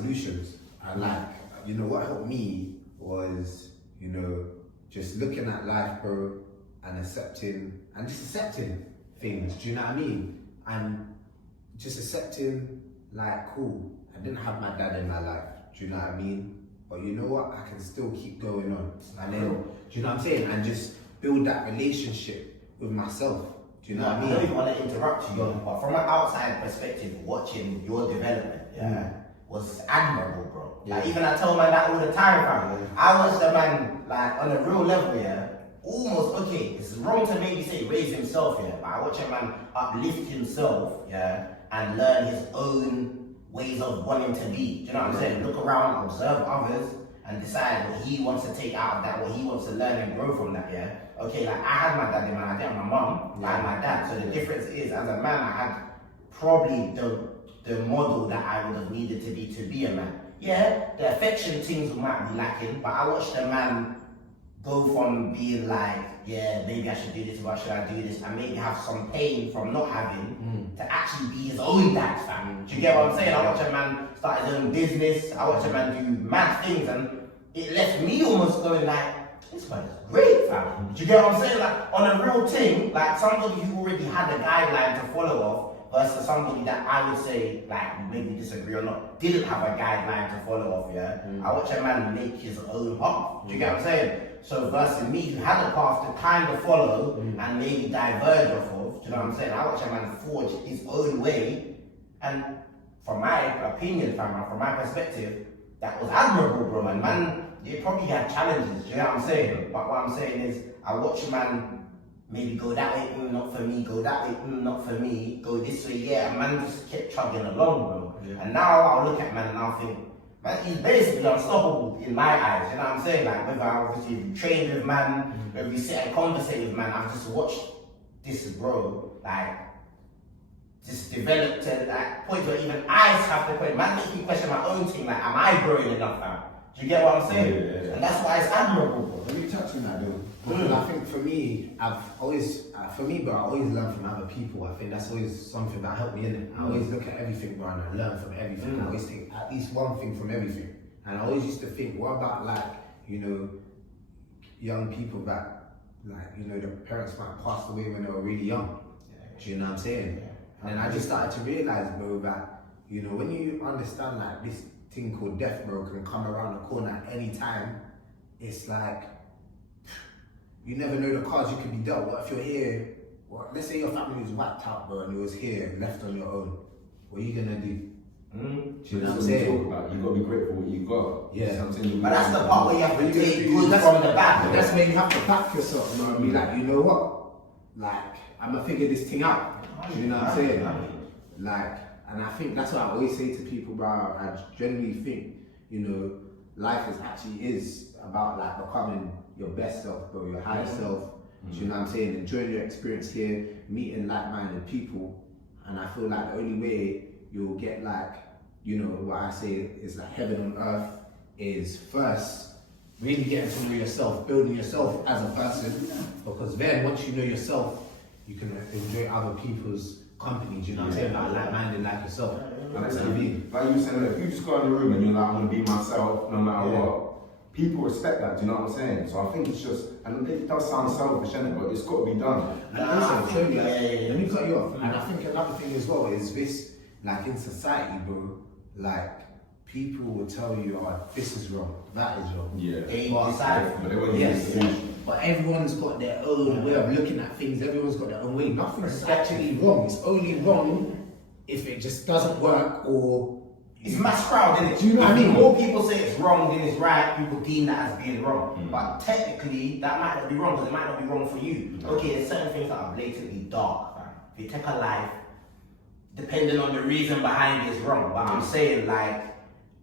solutions. And like, you know, what helped me was, you know, just looking at life, bro, and accepting things. Do you know what I mean? And just accepting, like, cool, I didn't have my dad in my life. Do you know what I mean? But you know what? I can still keep going on. And then, do you know what I'm saying? And just build that relationship with myself. Do you know what I mean? I don't even want to interrupt you, but from an outside perspective, watching your development, was admirable, bro. Like, even I tell man that all the time, fam. I watch the man, like, on a real level, almost, okay, it's wrong to maybe say raise himself, but I watch a man uplift himself, and learn his own ways of wanting to be. Do you know what I'm saying? Look around, observe others, and decide what he wants to take out of that, what he wants to learn and grow from that, Okay, like, I had my dad in my dad, my mum, I had my dad. So the difference is, as a man, I had probably the model that I would have needed to be a man. Yeah, the affection things might be lacking, but I watched a man go from being like, yeah, maybe I should do this, why should I do this, and maybe have some pain from not having to actually be his own dad, fam. Do you get what I'm saying? I watch a man start his own business, I watch a man do mad things, and it left me almost going like, this man is great, fam. Do you get what I'm saying? Like, on a real thing, like somebody who already had a guideline to follow off, versus somebody that I would say, like, maybe disagree or not, didn't have a guideline to follow off, I watch a man make his own path. Do you get what I'm saying? So versus me, who had a path to kind of follow and maybe diverge off of, do you know what I'm saying? I watch a man forge his own way, and from my opinion, from my perspective, that was admirable, bro. And man, they probably had challenges, do you know what I'm saying? But what I'm saying is, I watch a man maybe go that way, not for me, go that way, not for me, go this way, and man just kept chugging along, bro. And now I'll look at man and I'll think, man, he's basically unstoppable in my eyes, you know what I'm saying? Like, whether I obviously train with man, whether we sit and conversate with man, I've just watched this bro, like, just develop to like points where even I have to question, man, make me question my own thing, like, am I growing enough, fam? Do you get what I'm saying? And that's why it's admirable, bro. Let me touch on that, though. Because I think for me, I always learn from other people. I think that's always something that helped me in it. I always look at everything, bro, and I learn from everything. I always take at least one thing from everything. And I always used to think, what about, like, you know, young people that, like, you know, their parents might have passed away when they were really young. Do you know what I'm saying? And then I just started to realize, bro, that, you know, when you understand, like, this thing called death, bro, can come around the corner at any time, it's like, you never know the cards you could be dealt. What if you're here, let's say your family was wiped out, bro, and you was here, left on your own. What are you gonna do? Do you know what I'm saying? You gotta be grateful for what you got. Yeah. But that's the part where you have to take good from the bad. That's where you have to back yourself, bro, and be like, you know what? Like, I'm gonna figure this thing out. Do you know what I'm saying? Like, and I think that's what I always say to people, bro. I genuinely think, you know, life is about, like, becoming your best self, bro, your higher self. Do you know what I'm saying? Enjoying your experience here, meeting like-minded people. And I feel like the only way you'll get, like, you know, what I say is like heaven on earth is first really getting to know yourself, building yourself as a person. Because then once you know yourself, you can enjoy other people's company. Do you know what I'm saying? Like-minded like yourself. Like you were saying, if you just go in the room and you're like, I'm gonna be myself no matter what, people respect that, do you know what I'm saying? So I think it's just, and it does sound selfish, but it's got to be done. And also, let me cut you off. And I think another thing as well is this, like, in society, bro, like, people will tell you, oh, this is wrong, that is wrong. Yeah. But everyone's got their own way of looking at things. Everyone's got their own way. Nothing's actually wrong. It's only wrong if it just doesn't work, or it's mass crowd, isn't it? Do you know what I mean? More people say it's wrong than it's right, people deem that as being wrong. But technically, that might not be wrong, because it might not be wrong for you. Okay, there's certain things that are blatantly dark, man. If you take a life, depending on the reason behind it is wrong. But I'm saying, like,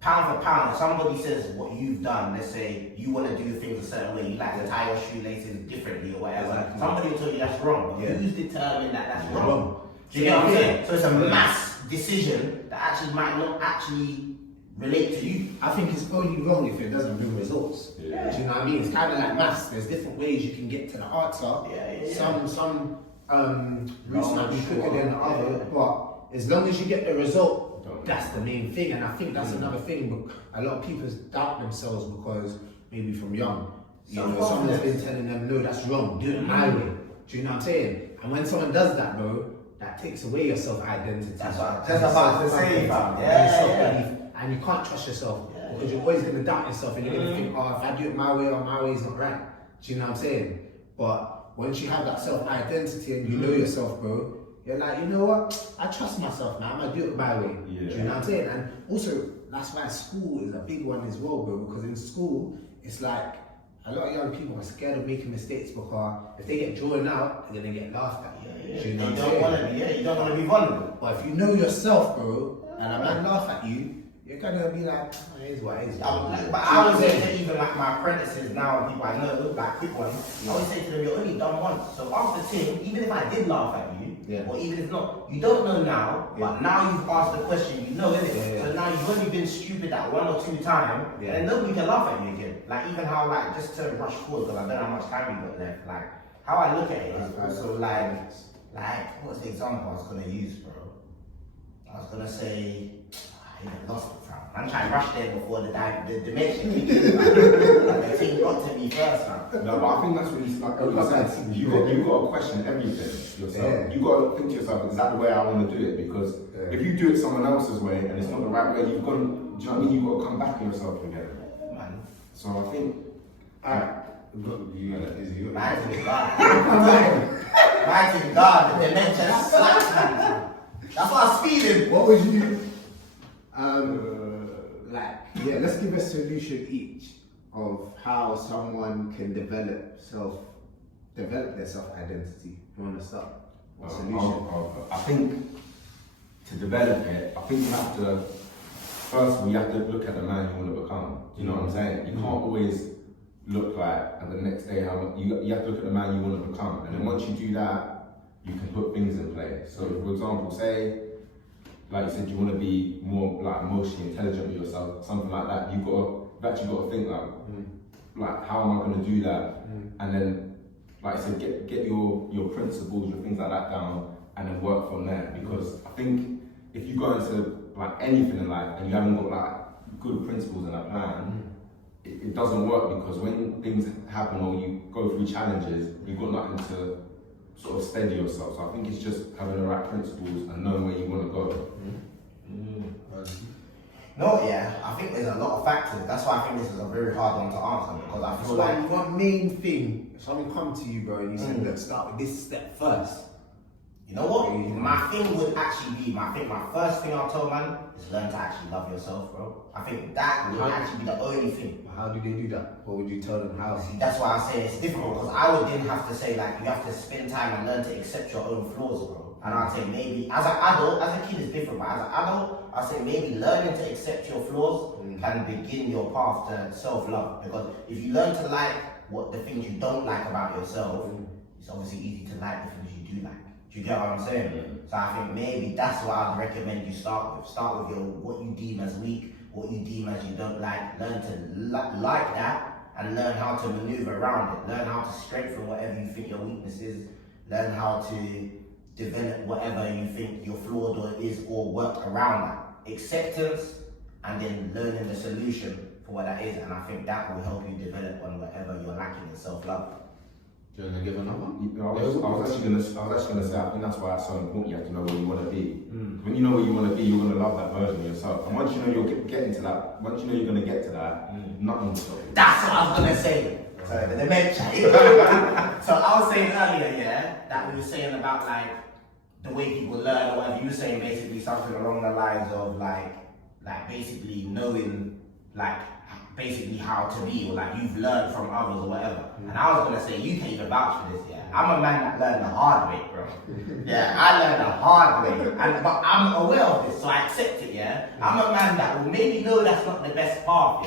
pound for pound, if somebody says what you've done, let's say you want to do things a certain way, you like to tie your shoelaces differently or whatever, somebody will tell you that's wrong. But who's determined that that's wrong? Do you get what I'm saying? So it's a mass decision that actually might not actually relate to you. I think it's only wrong if it doesn't bring results. Do you know what I mean? It's kind of like maths. There's different ways you can get to the answer. Some routes might be quicker than the other, but as long as you get the result don't. That's the main thing, and I think that's another thing. But a lot of people doubt themselves because maybe from young, someone's been telling them, no, that's wrong. Do it my way. Do you know what I'm saying? And when someone does that, bro, that takes away your self-identity. That's what I'm just about to say, fam. Self-belief, and you can't trust yourself because you're always gonna doubt yourself, and you're gonna think, oh, if I do it my way, or my way is not right. Do you know what I'm saying? But once you have that self-identity and you know yourself, bro, you're like, you know what? I trust myself now. I'm gonna do it my way. Yeah. Do you know what I'm saying? And also, that's why school is a big one as well, bro. Because in school, it's like a lot of young people are scared of making mistakes because if they get drawn out, they're gonna get laughed at. Do you know what I'm saying? You don't want to be vulnerable. But if you know yourself, bro, and a man laugh at you, you're gonna be like, oh, it is what it is. But I would say to even like my apprentices now, people I know, like quick ones, I always say to them, you're only done once. So after 10, even if I did laugh at you, or even if not, you don't know now, but now you've asked the question, you know, innit? So now you've only been stupid that 1 or 2 times, and then nobody can laugh at you again. Like even how, like, just to rush forward, because I don't know how much time we got left, like, how I look at it is also like, what's the example I was gonna use, bro? I was gonna say, I even lost it, fam. I'm trying to rush there before the dimension kicked in, like the thing got to me first, fam. No, but I think that's when you start. You got to question everything yourself. You got to think to yourself, is that the way I want to do it? Because if you do it someone else's way and it's not the right way, you've got to. Do you know what I mean? You've got to come back on yourself again. Man. So I think. Mighty God. Mighty God, the dementia slaps me. That's what I was feeling. What would you, let's give a solution each of how someone can develop their self-identity. You want to start? What solution? I think to develop it, I think you have to, first of all, you have to look at the man you want to become. Do you know what I'm saying? You can't always look like, and the next day, you have to look at the man you want to become. And then once you do that, you can put things in place. So, for example, say, like you said, you want to be more like emotionally intelligent with yourself, something like that. You've actually got to think like how am I going to do that? And then, like I said, get your principles, your things like that down, and then work from there. Because I think if you go into like anything in life and you haven't got like good principles and a plan, it doesn't work, because when things happen or you go through challenges, you've got nothing to sort of steady yourself. So I think it's just having the right principles and knowing where you want to go. No, I think there's a lot of factors. That's why I think this is a very hard one to answer, because I feel like one main thing, if someone come to you, bro, and you said, let's start with this step first. You know what? My thing would actually be, my first thing I'll tell man is learn to actually love yourself, bro. I think that would actually be the only thing. How do they do that? What would you tell them? How? See, that's why I say it's difficult, because I would then have to say, like, you have to spend time and learn to accept your own flaws, bro. And I'd say maybe, as an adult, as a kid is different, but as an adult, I'd say maybe learning to accept your flaws can begin your path to self-love. Because if you learn to like what the things you don't like about yourself, it's obviously easy to like the things you do like. Do you get what I'm saying? So I think maybe that's what I'd recommend you start with. Start with what you deem as weak, what you deem as you don't like. Learn to like that and learn how to maneuver around it. Learn how to strengthen whatever you think your weakness is. Learn how to develop whatever you think you're flawed or is, or work around that. Acceptance, and then learning the solution for what that is. And I think that will help you develop on whatever you're lacking in self-love. Do you want to give another one? I was actually gonna say, I think that's why it's so important. You have to know where you want to be. When you know where you want to be, you're gonna love that version of yourself. And once you know you're getting to that, once you know you're gonna get to that, nothing will stop you. That's what I was gonna say. So the dementia. So I was saying earlier, that we were saying about like the way people learn or whatever. You were saying basically something along the lines of like basically knowing like basically how to be, or like you've learned from others or whatever. And I was gonna say, you can even vouch for this, I'm a man that learned the hard way, bro. I learned the hard way. But I'm aware of this, so I accept it, I'm a man that will maybe know that's not the best path,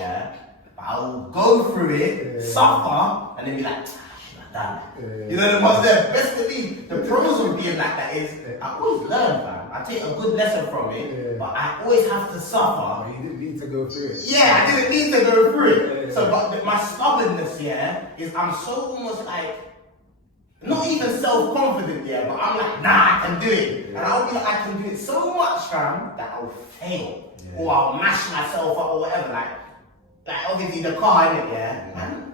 but I will go through it, suffer, and then be like, I should have done that. You know the most best to me, the pros of being like that is, I always learn, fam. I take a good lesson from it, but I always have to suffer. You didn't need to go through it. I didn't need to go through it. So, but my stubbornness, is I'm so almost like, not even self-confident, yeah, but I'm like, nah, I can do it. And I'll be like, I can do it so much, fam, that I'll fail. Yeah. Or I'll mash myself up or whatever. Like obviously the car, innit, yeah? Man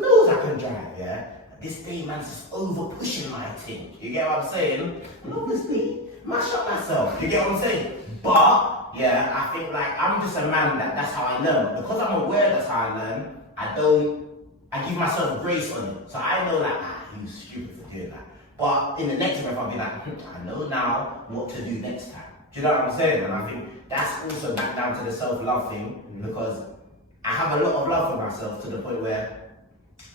knows I can drive, yeah? But this day, man's just over pushing my thing. You get what I'm saying? And obviously, mash up myself. You get what I'm saying? But, yeah, I think like, I'm just a man that's how I learn. Because I'm aware that's how I learn, I give myself grace on it. So I know like, he was stupid for doing that. But in the next breath, I'll be like, I know now what to do next time. Do you know what I'm saying? And I think that's also back down to the self-love thing, because I have a lot of love for myself to the point where,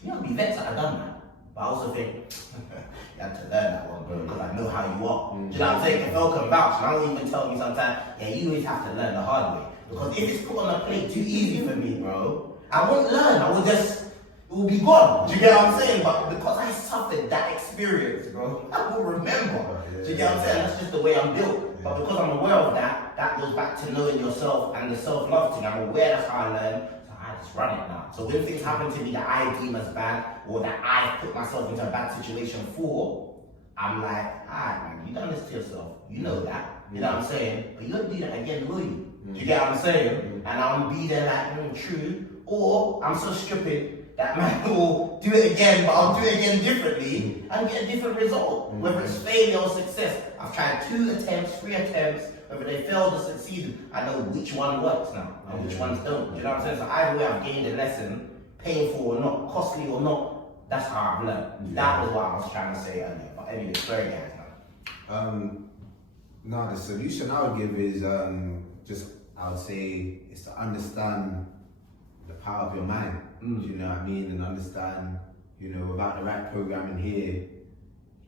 you know, I'd be vexed that I've done that. But I also think, you had to learn that one, bro, because I know how you are. Do you know what I'm saying? If Phil can vouch, and I will even tell me sometimes, yeah, you always have to learn the hard way. Because if it's put on a plate too easy for me, bro, I won't learn. It will be gone. Do you get what I'm saying? But because I suffered that experience, bro, I will remember. Do you get what I'm saying? That's just the way I'm built. But because I'm aware of that, that goes back to knowing yourself and the self-love thing. I'm aware that's how I learn, so I just run it now. So when things happen to me that I deem as bad, or that I put myself into a bad situation for, I'm like, alright man, you done this to yourself. You know that. You know what I'm saying? But you don't do that again, will you? Do you get what I'm saying? And I'll be there like, true. Or I'm so stupid that man will do it again, but I'll do it again differently and get a different result. Whether it's failure or success. I've tried 2 attempts, 3 attempts, whether they failed or succeeded, I know which one works now and which ones don't. You know what I'm saying? So either way I've gained a lesson, painful or not, costly or not, that's how I've learned. That was what I was trying to say earlier. But anyway, sorry guys, man. No, the solution I would give is I would say, is to understand the power of your mind. Do you know what I mean? And understand, you know, without the right programming here,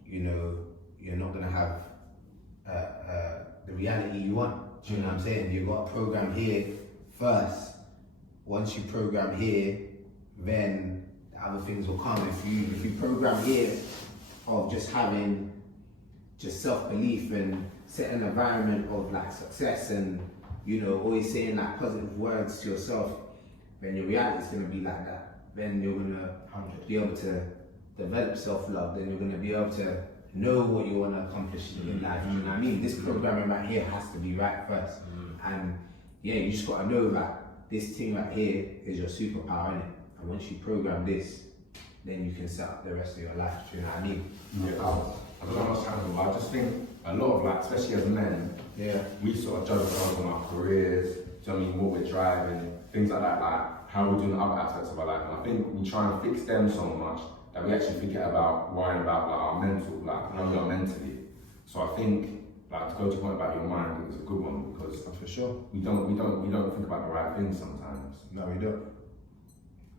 you know, you're not gonna have the reality you want. Do you know what I'm saying? You've got to program here first. Once you program here, then the other things will come. If you program here of just having just self-belief and set an environment of like success and, you know, always saying like positive words to yourself, then your reality is going to be like that. Then you're going to be able to develop self-love. Then you're going to be able to know what you want to accomplish in life. You know what I mean? This programming right here has to be right first. And yeah, you just got to know that this thing right here is your superpower, innit? And once you program this, then you can set up the rest of your life. Do you know what I mean? Yeah, I don't know how much time, but I just think a lot of like, especially as men, we sort of judge ourselves on our careers, do you know what I mean, what we're driving, things like that, like how we're doing other aspects of our life. And I think we try and fix them so much that we actually forget about worrying about like our mental, like how we are mentally. So I think, like to go to the point about your mind, I think it's a good one because For sure. we don't think about the right things sometimes. No, we don't.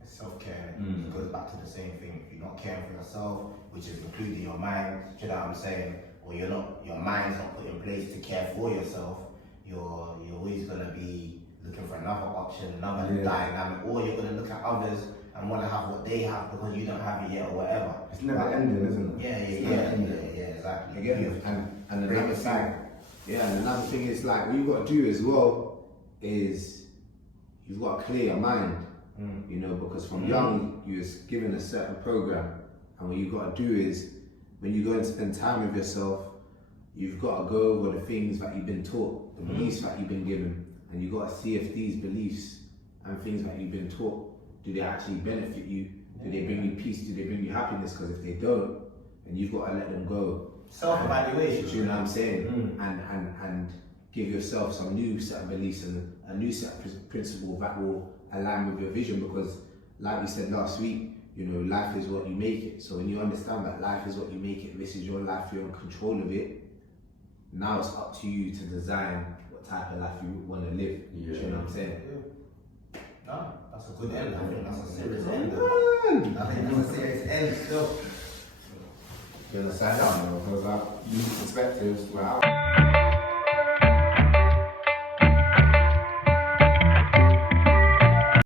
It's self-care. It goes back to the same thing. If you're not caring for yourself, which is including your mind, do you know what I'm saying? Or your mind's not put in place to care for yourself, you're always gonna be looking for another option, another dynamic, or you're gonna look at others and want to have what they have because you don't have it yet or whatever. It's never ending, isn't it? Yeah, exactly. Again, and another thing, and another thing is like what you've got to do as well is you've got to clear your mind. You know, because from young you was given a certain program, and what you've got to do is when you go and spend time with yourself, you've got to go over the things that you've been taught, the beliefs that you've been given, and you've got to see if these beliefs and things that you've been taught, do they actually benefit you? Do they bring you peace? Do they bring you happiness? Because if they don't, then you've got to let them go. Self-evaluation. Do you know what I'm saying? And give yourself some new set of beliefs and a new set of principles that will align with your vision. Because, like we said last week, you know, life is what you make it. So when you understand that life is what you make it, this is your life, you're in control of it. Now it's up to you to design what type of life you want to live. Do you know what I'm saying? No, that's a good end. I think that's a serious end. I think that's a serious end still. You understand? Because like, new perspectives, we're out.